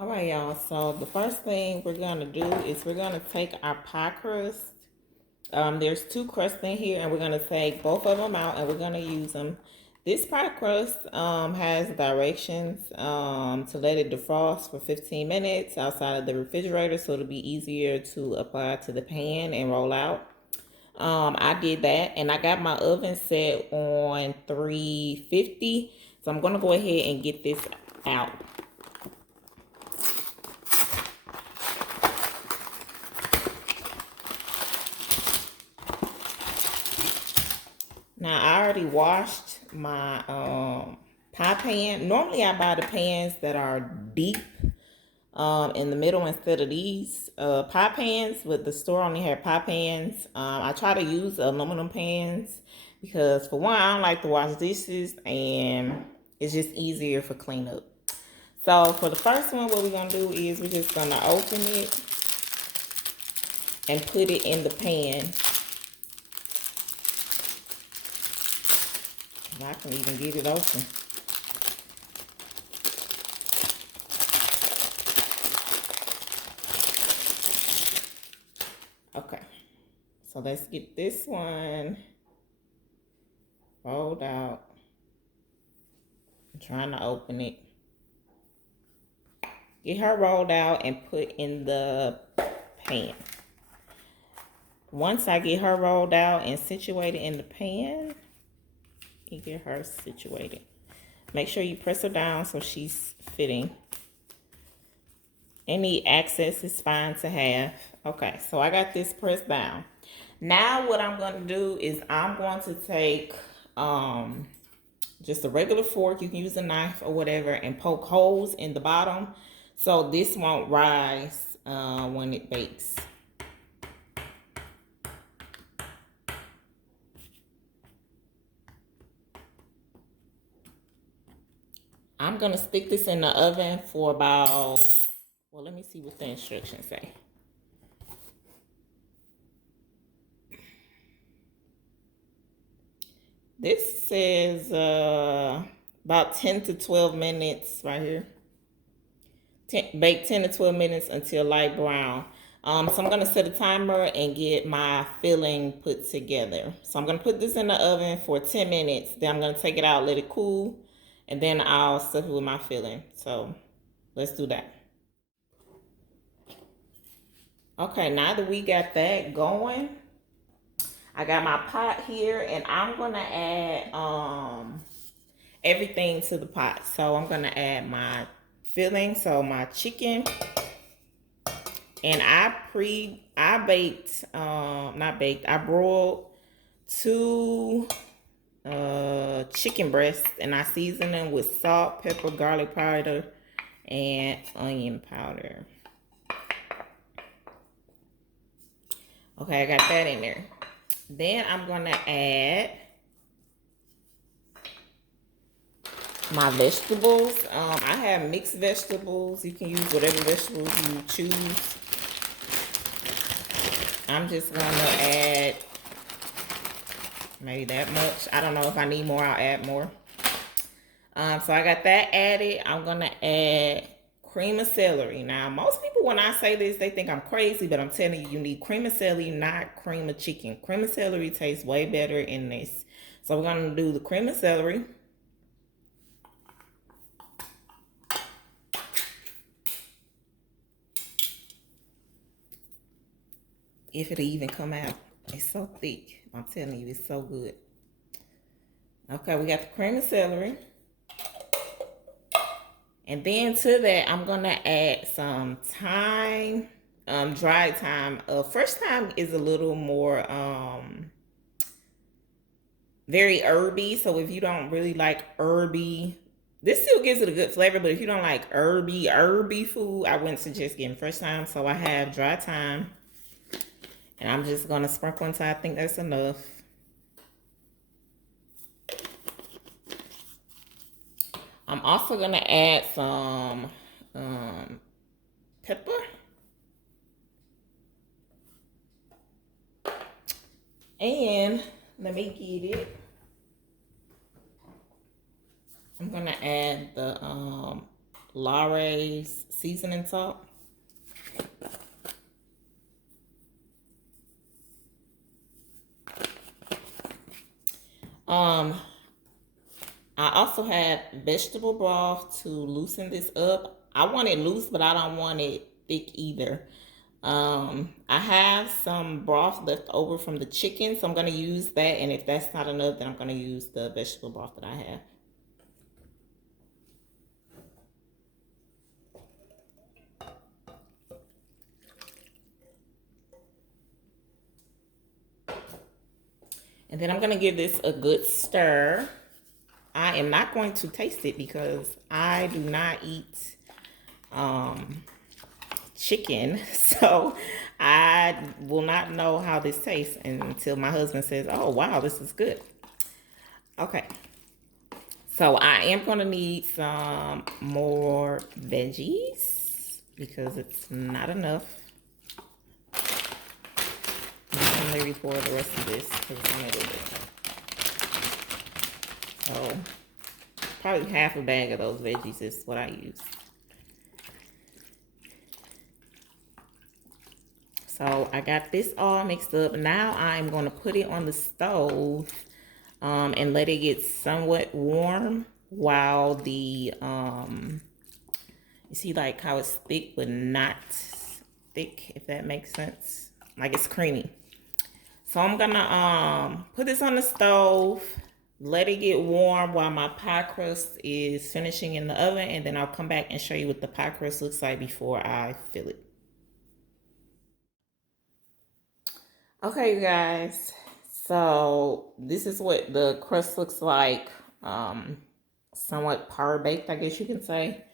All right, y'all. So the first thing we're gonna do is we're gonna take our pie crust. There's two crusts in here, and we're gonna take both of them out, and we're gonna use them. This pie crust has directions to let it defrost for 15 minutes outside of the refrigerator, so it'll be easier to apply to the pan and roll out. I did that, and I got my oven set on 350. So I'm gonna go ahead and get this out. Now I already washed my pie pan. Normally I buy the pans that are deep in the middle instead of these pie pans, but the store only had pie pans. I try to use aluminum pans because for one, I don't like to wash dishes and it's just easier for cleanup. So for the first one, what we're gonna do is we're just gonna open it and put it in the pan. I can even get it open. Okay, so let's get this one rolled out. I'm trying to open it. Get her rolled out and put in the pan. Once I get her rolled out and situated in the pan, you get her situated. Make sure you press her down so she's fitting. Any excess is fine to have. Okay, so I got this pressed down. Now what I'm going to do is I'm going to take just a regular fork. You can use a knife or whatever and poke holes in the bottom so this won't rise when it bakes. I'm going to stick this in the oven for about, well, let me see what the instructions say. This says about 10 to 12 minutes right here. Bake 10 to 12 minutes until light brown. So I'm going to set a timer and get my filling put together. So I'm going to put this in the oven for 10 minutes. Then I'm going to take it out, let it cool, and then I'll stuff it with my filling. So let's do that. Okay, now that we got that going, I got my pot here, and I'm going to add everything to the pot. So I'm going to add my filling, so my chicken. And I baked, I broiled 2 chicken breasts, and I seasoned them with salt, pepper, garlic powder, and onion powder. Okay, I got that in there. Then I'm gonna add my vegetables. I have mixed vegetables. You can use whatever vegetables you choose. I'm just gonna add maybe that much. I don't know if I need more, I'll add more. So I got that added. I'm gonna add cream of celery. Now, most people, when I say this, they think I'm crazy, but I'm telling you, you need cream of celery, not cream of chicken. Cream of celery tastes way better in this. So we're gonna do the cream of celery. If it'll even come out. It's so thick. I'm telling you, it's so good. Okay, we got the cream of celery. And then to that, I'm going to add some thyme, dried thyme. Fresh thyme is a little more very herby. So if you don't really like herby, this still gives it a good flavor. But if you don't like herby food, I wouldn't suggest getting fresh thyme. So I have dry thyme. And I'm just going to sprinkle until I think that's enough. I'm also going to add some pepper. And let me get it. I'm going to add the Lawrys seasoning salt. Um, I also have vegetable broth to loosen this up. I want it loose, but I don't want it thick either. I have some broth left over from the chicken, so I'm gonna use that. And if that's not enough, then I'm gonna use the vegetable broth that I have. And then I'm gonna give this a good stir. I am not going to taste it because I do not eat chicken, so I will not know how this tastes until my husband says, "Oh wow, this is good." Okay, so I am gonna need some more veggies because it's not enough. I'm gonna pour the rest of this because it's only a little bit. So probably half a bag of those veggies is what I use. So I got this all mixed up. Now I'm going to put it on the stove and let it get somewhat warm while the, you see like how it's thick but not thick, if that makes sense. Like it's creamy. So I'm going to put this on the stove, let it get warm while my pie crust is finishing in the oven, and then I'll come back and show you what the pie crust looks like before I fill it. Okay, you guys. So this is what the crust looks like. Somewhat par baked, I guess you can say.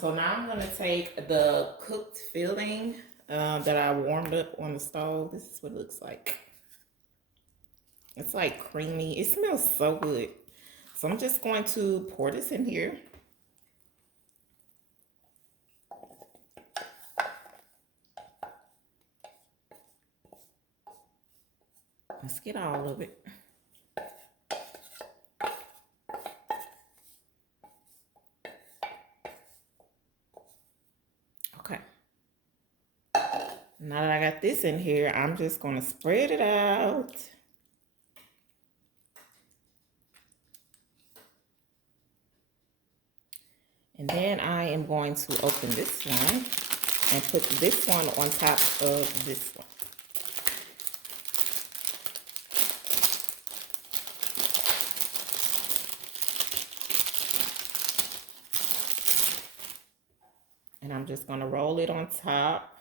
So now I'm gonna take the cooked filling that I warmed up on the stove. This is what it looks like. It's like creamy. It smells so good. So I'm just going to pour this in here. Let's get all of it. Okay. Now that I got this in here, I'm just going to spread it out. And then I am going to open this one and put this one on top of this one. And I'm just going to roll it on top.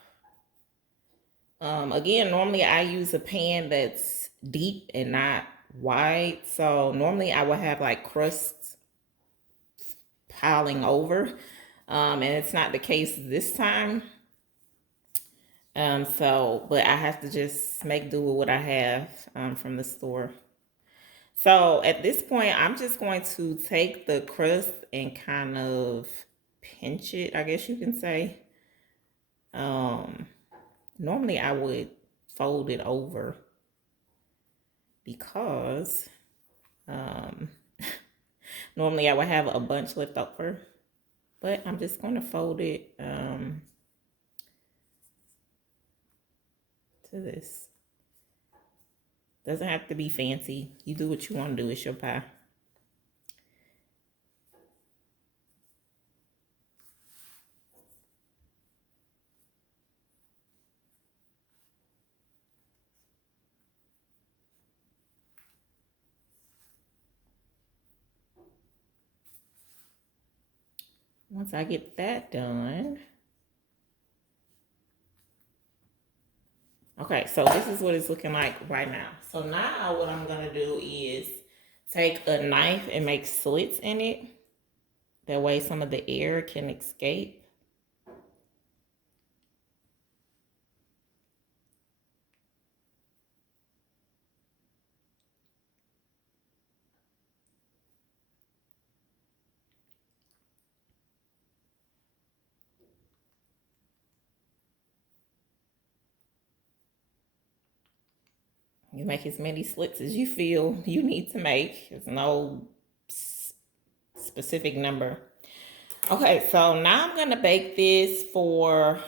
Again, normally I use a pan that's deep and not wide. So normally I would have like crust piling over. And it's not the case this time. But I have to just make do with what I have from the store. So at this point, I'm just going to take the crust and kind of pinch it, I guess you can say. Normally I would fold it over because normally I would have a bunch left over, but I'm just going to fold it to this. Doesn't have to be fancy. You do what you want to do. It's your pie. Once I get that done, okay, so this is what it's looking like right now. So now what I'm gonna do is take a knife and make slits in it. That way some of the air can escape. You make as many slits as you feel you need to make. There's no specific number. Okay, so now I'm gonna bake this for,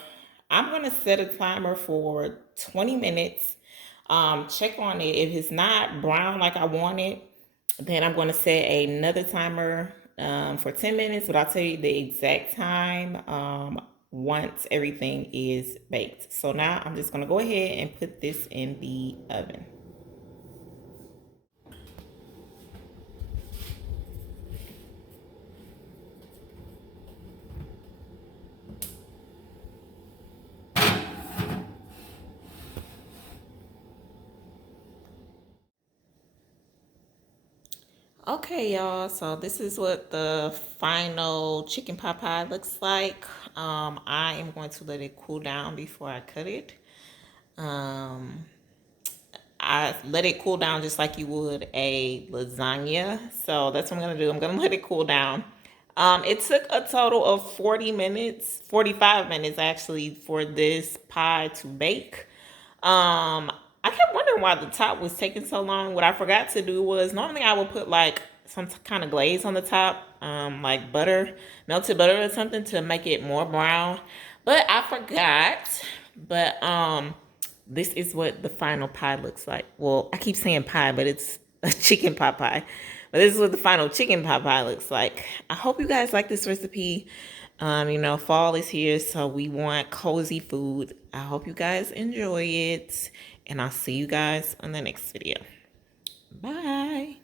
I'm gonna set a timer for 20 minutes. Check on it. If it's not brown like I want it, then I'm gonna set another timer for 10 minutes, but I'll tell you the exact time once everything is baked. So now I'm just gonna go ahead and put this in the oven. Okay, y'all. So this is what the final chicken pot pie looks like. I am going to let it cool down before I cut it. Um, I let it cool down just like you would a lasagna. So that's what I'm gonna do. I'm gonna let it cool down. It took a total of 40 minutes, 45 minutes actually, for this pie to bake. I kept wondering why the top was taking so long. What I forgot to do was, normally I would put like some kind of glaze on the top, like butter, melted butter or something to make it more brown. But I forgot. But this is what the final pie looks like. Well, I keep saying pie, but it's a chicken pot pie. But this is what the final chicken pot pie looks like. I hope you guys like this recipe. Fall is here, so we want cozy food. I hope you guys enjoy it, and I'll see you guys on the next video. Bye.